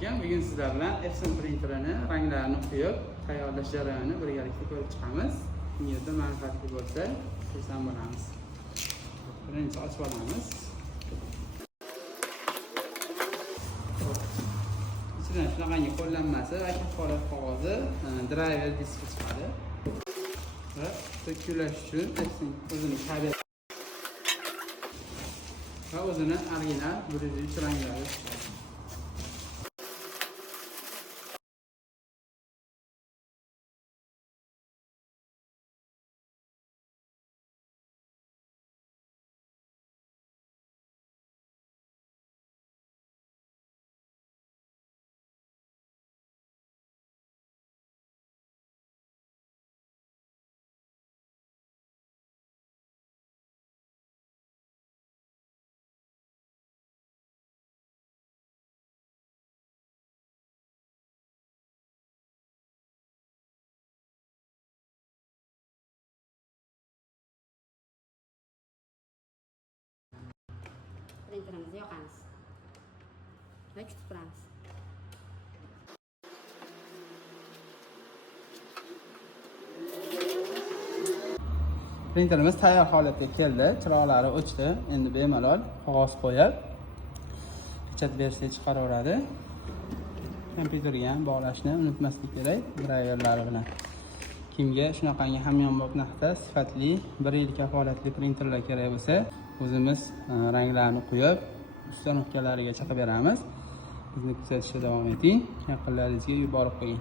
ekan. Bugun sizlar bilan Epson printerini ranglarini qo'yib tayyorlash jarayonini birgalikda ko'rib chiqamiz. Niyatda manfaatli bo'lsa, xursand bo'lamiz. Birinchi ochib olamiz. Ichidan shunaqangi qo'llanmasi va kafolat qog'ozi, driver diski chiqadi. Va to'kulash uchun Epson o'zining kabel va o'zini original 103 ranglari chiqadi. Printerimizni yoqamiz va kutib turamiz. Printerimiz tayyor holatga keldi. Chiroqlari o'chdi. Endi bemalol qog'oz qo'yib pechat versiya chiqaraveradi. Kompyuterga ham bog'lashni unutmaslik kerak driverlari bilan. Kimga shunaqangi hamyonbop narxda sifatli 1 yil kafolatli printerlar kerak bo'lsa, o'zimiz ranglarni qo'yib, usta nuqtalarigacha qilib beramiz. Bizni kuzatishda davom eting. Yaqinlaringizga yuborib qo'ying.